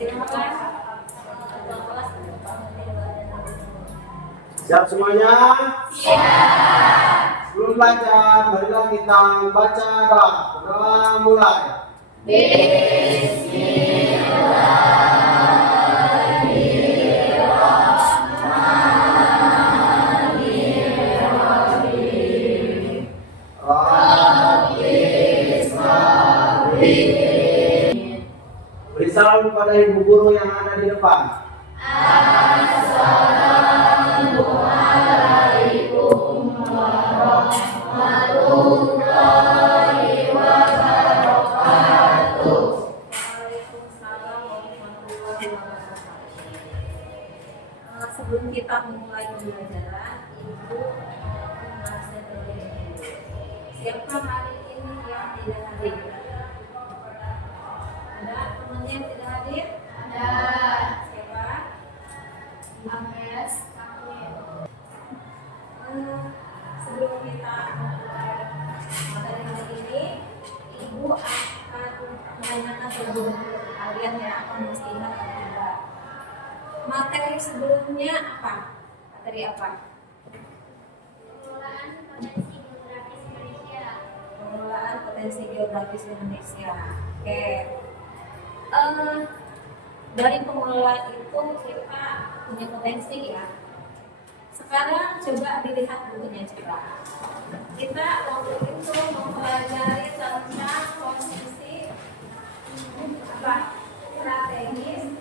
Silakan. Siap semuanya? Siap. Sebelum belajar, marilah kita baca doa. Doa mulai. Beri salam kepada ibu guru yang ada di depan. Waalaikumsalam warahmatullahi wabarakatuh. Sebelum kita memulai pembelajaran, Ibu menasihat dulu. Siapa hari ini yang tidak hadir? Ada temannya yang tidak hadir? Ada. Siapa? Agnes. Sebelum kita memulai materi hari ini, Ibu akan menanyakan sebelum kalian ya, apa mesti ingat atau tidak. Materi sebelumnya apa? Materi apa? Pengelolaan potensi geografis Indonesia. Oke. Dari pengelolaan itu kita punya potensi ya. Sekarang coba dilihat bukunya coba. Kita waktu itu mempelajari tentang posisi apa? Strategis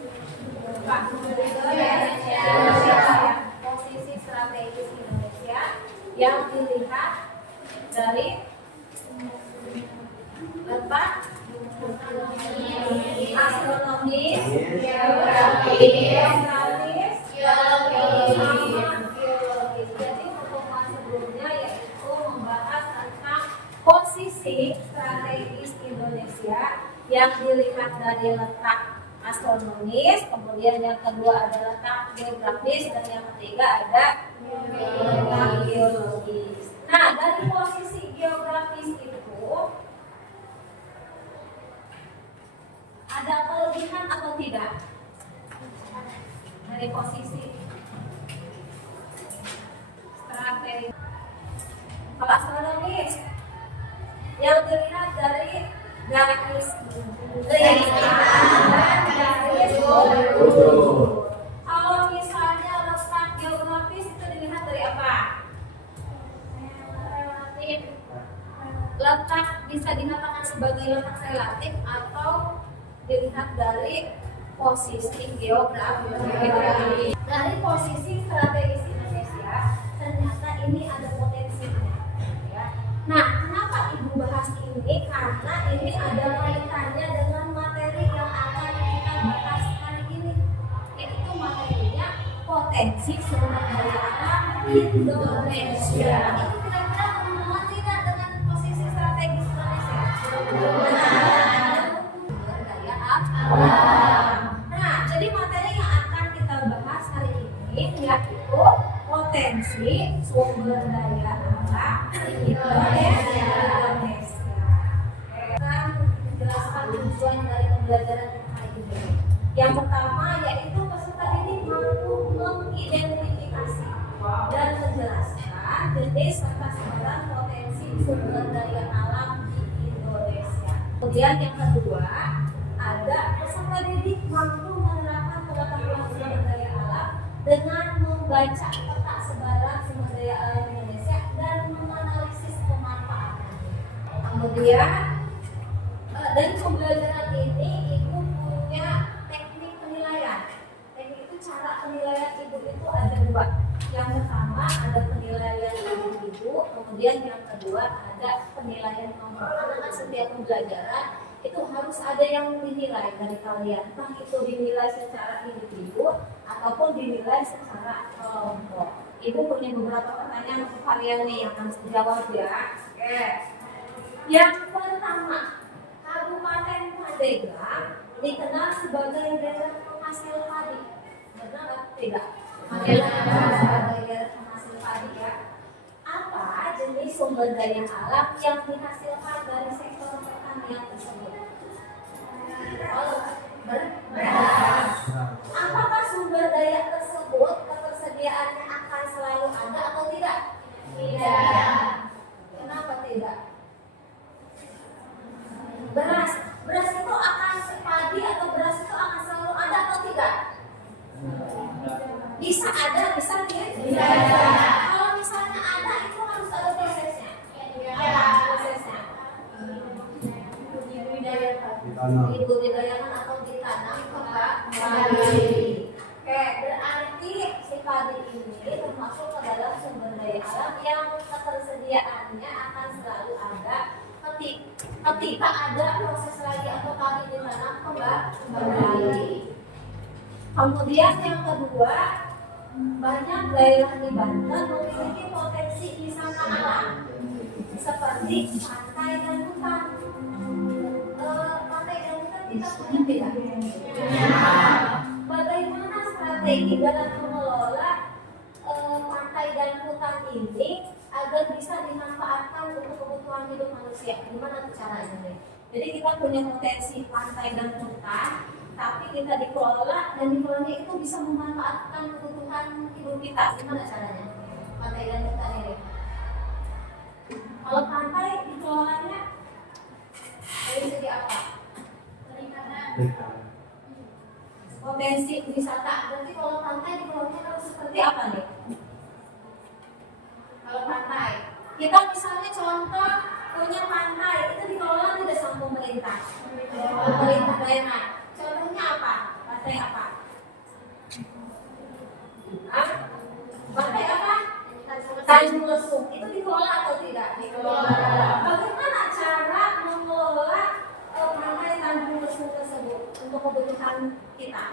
Indonesia. Posisi strategis Indonesia yang dilihat dari letak astronomis, geografis, geologis. Jadi pertemuan sebelumnya yaitu membahas tentang posisi strategis Indonesia yang dilihat dari letak astronomis, kemudian yang kedua ada letak geografis, dan yang ketiga ada letak geologis. Nah, dari posisi geografis itu ada kelebihan atau tidak? Dari posisi strategi. Kalau astronomis yang dilihat dari garis dan garis bulu. Kalau misalnya letak geografis itu dilihat dari apa? Relatif. Letak bisa dikatakan sebagai letak relatif atau dilihat dari posisi geografi. Dari posisi strategis Indonesia, ternyata ini ada potensinya. Ya. Nah, kenapa Ibu bahas ini? Karena ini ada kaitannya dengan materi yang akan kita bahas hari ini, yaitu materinya potensi sumber daya alam Indonesia. Itu kira-kira berhubungan tidak dengan posisi strategis Indonesia? Nah, jadi materi yang akan kita bahas hari ini yaitu potensi sumber daya alam Indonesia. Kita menjelaskan tujuan dari pembelajaran hari ini. Yang pertama yaitu peserta didik mampu mengidentifikasi dan menjelaskan jenis serta sebaran potensi sumber daya alam di Indonesia. Kemudian yang kedua, ada peserta didik mampu menerapkan pengetahuan sumber daya alam dengan membaca peta sebaran sumber daya alam Indonesia dan menganalisis pemanfaatannya. Kemudian dari pembelajaran ini Ibu punya teknik penilaian. Teknik itu cara penilaian Ibu itu ada dua. Yang pertama ada penilaian Ibu, kemudian yang kedua ada penilaian kelompok. Karena kan setiap pembelajaran itu harus ada yang dinilai dari kalian, entah itu dinilai secara individu ataupun dinilai secara kelompok. Ibu punya beberapa pertanyaan untuk kalian nih yang harus dijawab ya. Oke. Yang pertama, Kabupaten Pandeglang dikenal sebagai daerah penghasil padi. Benar atau tidak? Pandeglang sebagai daerah penghasil padi ya. Apa jenis sumber daya alam yang dihasilkan dari sektor pertanian tersebut? Beras. tidak? Beras. Beras itu akan padi atau beras itu akan selalu ada atau tidak? Bisa ada, bisa tidak? Bisa. Kalau misalnya ada, itu harus ada prosesnya. Ada prosesnya. Dibudidayakan atau ditanam kembali. Oke, berarti si padi ini termasuk ke dalam sumber daya alam yang ketersediaannya akan selalu ada ketika ada proses lagi atau padi ditanam kembali. Kemudian yang kedua, banyak daerah di Banten memiliki potensi wisata alam seperti pantai dan hutan. Pantai dan hutan kita punya tidak? Bagaimana strategi dalam mengelola pantai dan hutan ini agar bisa dimanfaatkan untuk kebutuhan hidup manusia? Gimana caranya? Jadi kita punya potensi pantai dan hutan, tapi kita dikelola dan dikelolanya itu bisa memanfaatkan kebutuhan hidup kita. Gimana caranya? Pantai dan hutan ini. Kalau pantai dikelolanya dari segi apa? Potensi wisata. Berarti kalau pantai dikelolanya harus seperti apa nih? Kalau pantai, kita misalnya contoh punya pantai itu dikelola tidak sama pemerintah daerah. Contohnya apa? Pantai apa? Pantai apa? Tanjung Lesung. Itu dikelola atau tidak? Dikelola. Bagaimana cara mengelola pantai Tanjung Lesung tersebut untuk kebutuhan kita?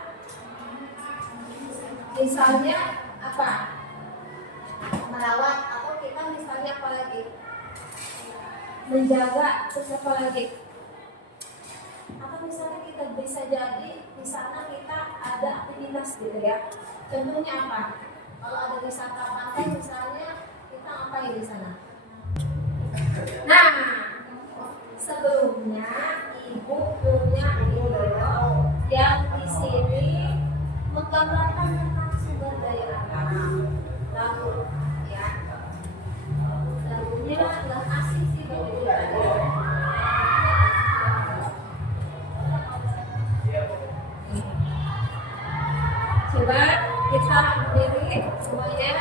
Misalnya apa? Merawat, atau kita misalnya apa lagi? Menjaga, terus apa lagi? Atau misalnya kita bisa jadi di sana kita ada aktivitas gitu ya. Contohnya apa? Kalau ada wisata pantai misalnya, kita ngapain di sana? Nah, sebelumnya ibu punya video yang di sini menggambarkan tentang sumber daya alam. Lalu, ya, lalunya adalah asing sih bagi kita. Coba kita berdiri semuanya.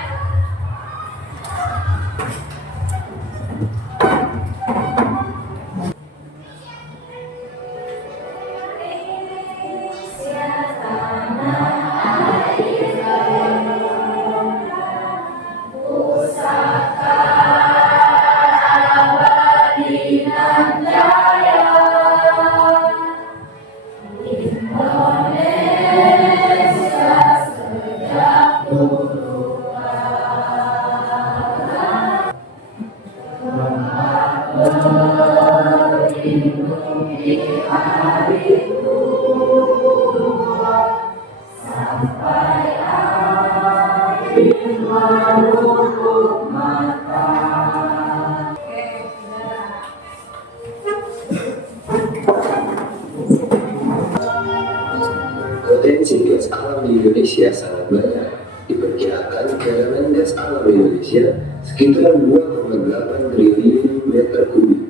Potensi gas alam di Indonesia sangat banyak. Diperkirakan cadangan gas alam Indonesia sekitar 2,8 triliun meter kubik.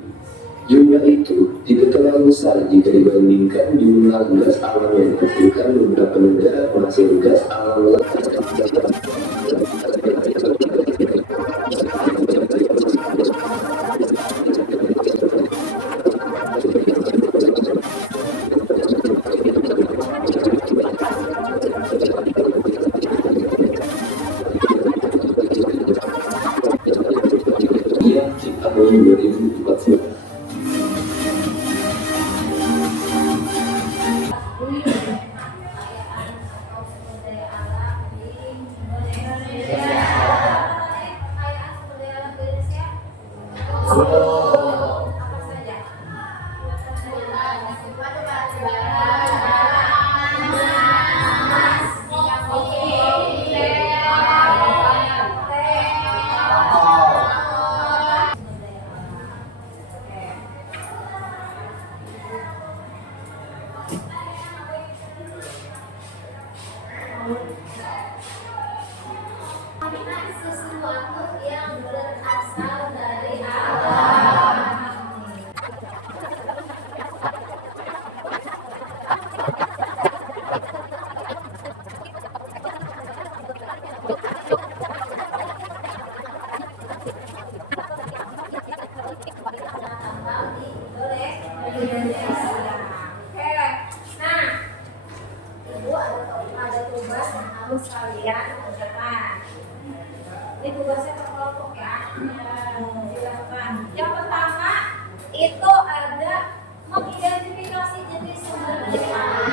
Jumlah itu tidak terlalu besar jika dibandingkan jumlah gas alam yang dihasilkan beberapa negara penghasil gas alam lain. Tahun 2014. Kekayaan atau sumber daya alam di Indonesia. Oke. Nah, Ibu ada tugas yang harus kalian kerjakan. Ini tugasnya terkelompok ya. Silakan. Yang pertama itu ada mengidentifikasi jenis sumber daya alam.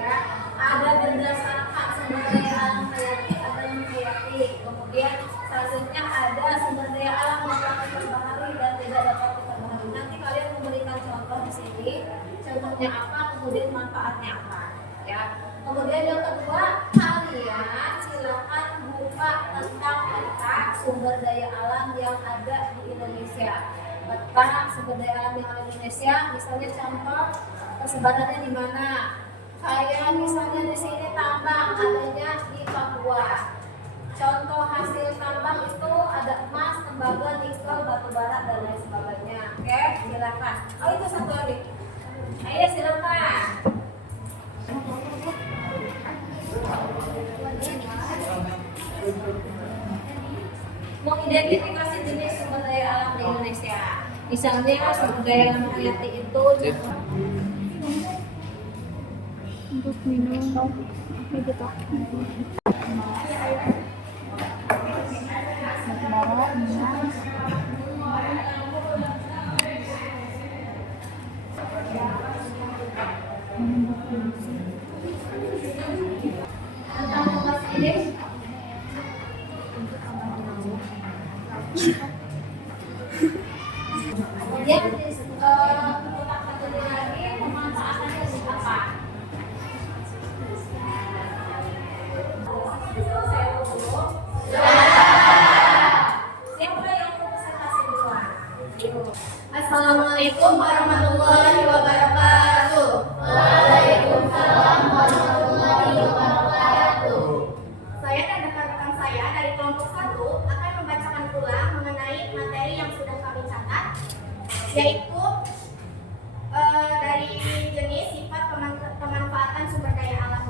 Ya, ada berdasarkan sumber daya alam hayati, ada non hayati. Kemudian selanjutnya ada sumber daya alam yang dapat diperbaharui dan tidak dapat diperbaharui. Nanti kalian memberikan contoh di sini. Contohnya apa, kemudian manfaatnya apa. Ya. Kemudian yang kedua, kalian silakan buka tentang peta sumber daya alam yang ada di Indonesia. Peta sumber daya alam yang ada di Indonesia, misalnya contoh persebarannya di mana. Kayak misalnya di sini tambang adanya di Papua. Contoh hasil tambang itu ada emas, tembaga, nikel, batu bara dan lain sebagainya. Oke, silakan. Oh itu satu lagi. Ayo silakan. Mengidentifikasi jenis sumber daya alam di Indonesia. Misalnya sumber daya alam hayati itu untuk minum gitu. tentang tugas ini. Kemudian kotak satunya lagi pemanfaatannya untuk apa? Siapa yang mau presentasi duluan? Assalamualaikum warahmatullahi wabarakatuh. Waalaikumsalam warahmatullahi wabarakatuh. Saya dan rekan-rekan saya dari kelompok 1 akan membacakan ulang mengenai materi yang sudah kami catat, yaitu dari jenis sifat pemanfaatan sumber daya alam.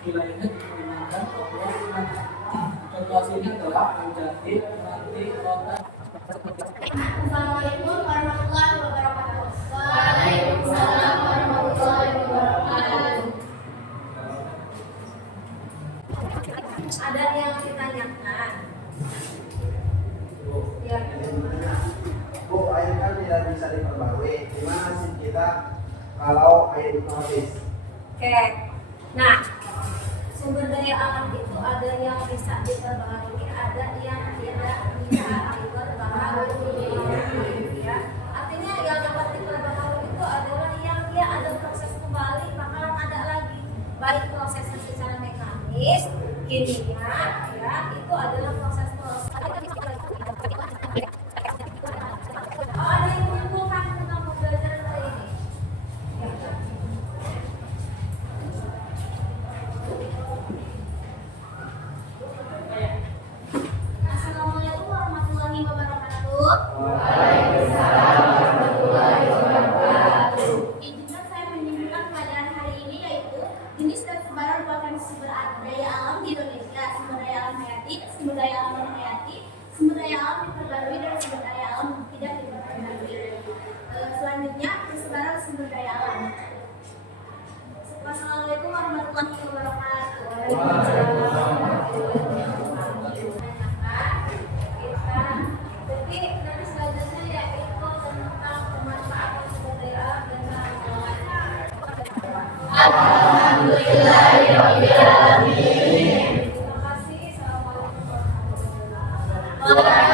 Wilayahnya digunakan contohnya adalah menjadi nanti kota. Assalamualaikum warahmatullahi wabarakatuh. Waalaikumsalam warahmatullahi wabarakatuh. Ada yang ditanyakan? Ya. Bu, air kan tidak bisa diperbarui. Gimana sih kita kalau air itu habis? Oke. Nah, sumber daya alam itu ada yang bisa diperbaharui, ada yang tidak bisa diperbaharui. Ya. Artinya yang dapat diperbaharui itu adalah yang dia ada proses kembali, bakalan ada lagi. Baik prosesnya secara mekanis, kimia, ya, itu adalah proses. Oh, ada yang mengumpulkan tentang pembelajaran hari ini. Ya. Assalamualaikum warahmatullahi wabarakatuh. Izinkan saya menyimpulkan pelajaran hari ini yaitu jenis dan sebaran potensi sumber daya alam di Indonesia, sumber daya alam hayati, sumber daya alam non hayati, sumber daya alam diperbarui dan sumber daya alam tidak diperbarui. Selanjutnya persebaran sumber daya alam. Wassalamualaikum warahmatullahi wabarakatuh. Jadi nanti selanjutnya yaitu tentang pemanfaatan sumber daya alam dan Alhamdulillahirobbilalamin. terima kasih. Assalamualaikum warahmatullahi wabarakatuh.